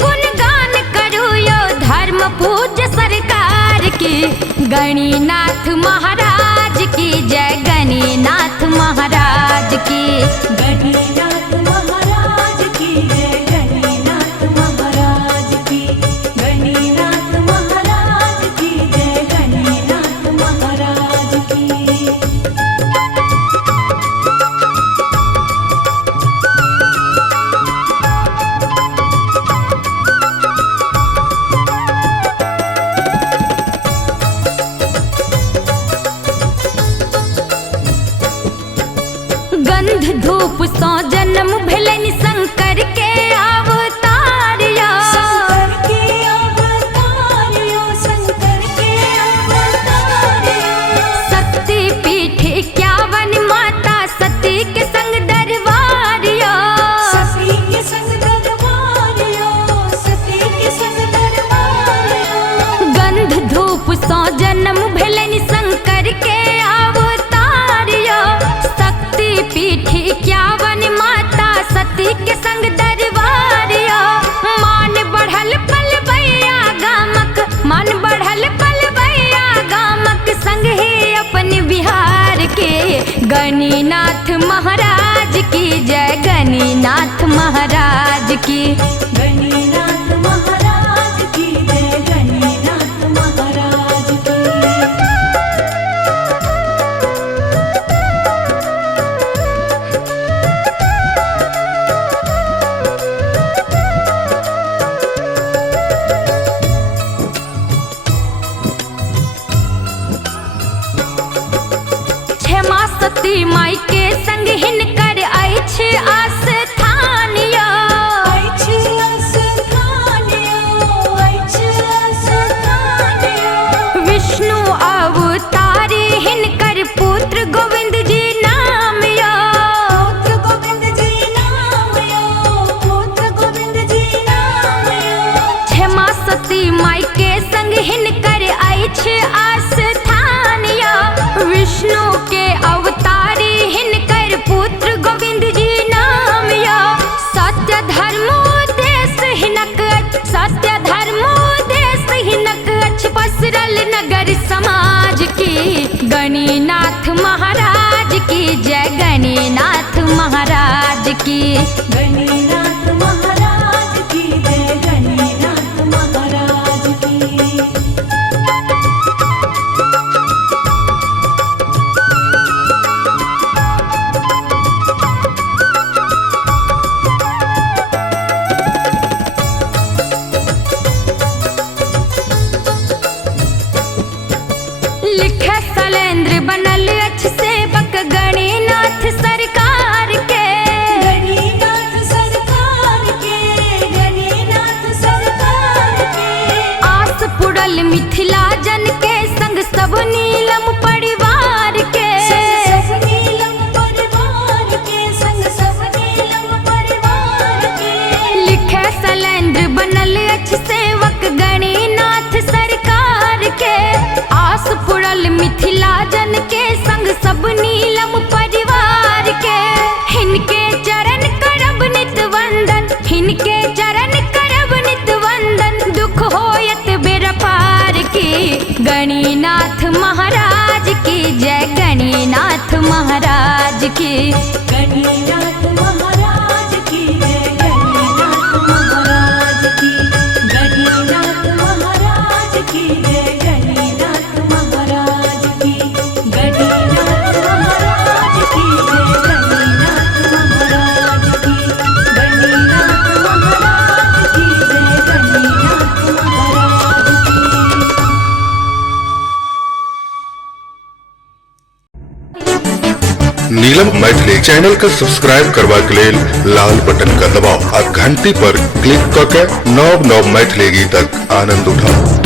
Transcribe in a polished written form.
गुणगान करू यो धर्म पूज्य सरकार की। गणिनाथ महाराज की जय, गणिनाथ महाराज की। गणिनाथ महाराज की जय, गणिनाथ महाराज की। गणिनाथ महाराज की जय, गणिनाथ महाराज की। गंध धूप सो जन्म भेलनि शंकर के अवतार यो। शंकर के अवतार यो, शंकर के अवतार यो। शक्ति पीठ 51 माता सती के संग दरबार यो। सती के संग दरबार यो, सती के संग दरबार यो। गंध धूप सो जन्म भेलनि शंकर के अवतार यो। शक्ति पीठ 51 माता सती के संग दरबार यो। मान बढ़ल पलवैया गामक, मान बढ़ल पलवैया गामक संग ही अपन बिहार के। गणिनाथ महाराज की जय, गणिनाथ महाराज की। गणिनाथ महाराज की जय, गणिनाथ महाराज की। क्षमा सती माई के संग हिनकर अछि आस्थान यो। अछि आस्थान यो, अछि आस्थान यो। विष्णु अवतारी हिनकर पुत्र गोविंद जी नाम यो। पुत्र गोविंद जी नाम यो, पुत्र गोविंद जी नाम यो। क्षमा सती माई के संग हिनकर अछि आस्थान यो। विष्णु के अवतारी हिनकर पुत्र गोविंद जी नाम यो। सत्य धर्मोदेश हिनक, सत्य धर्मोदेश हिनक अछि पसरल नगर समाज की। गणिनाथ महाराज की जय, गणिनाथ महाराज की। गणिनाथ महाराज की जय, गणिनाथ महाराज की। लिखे शैलेंद्र बनल अछि सेवक गणिनाथ सरकार के। गणिनाथ सरकार के, गणिनाथ सरकार के। आस पुरल मिथिला जन के संग सब नीलम परिवार के। सब नीलम परिवार के, संग सब नीलम परिवार के। लिखे शैलेंद्र बनल अछि सेवक गणिनाथ सरकार के। आस पुरल मिथिला जन के संग सब नीलम परिवार के। हिनके चरण करब नित वंदन, हिनके चरण करब नित वंदन। दुख होयत बेर पार की। गणिनाथ महाराज की जय, गणिनाथ महाराज की। गणिनाथ महाराज की जय, गणिनाथ महाराज की। गणिनाथ महाराज की जय, गणिनाथ महाराज की। गणिनाथ महाराज की जय, गणिनाथ महाराज की। गणिनाथ महाराज की जय, गणिनाथ महाराज की। नीलम मैथिली चैनल का सब्सक्राइब करबाक लेल लाल बटन का दबाव आ घंटी पर क्लिक करके नव नव मैथिली गीतक आनंद उठाओ।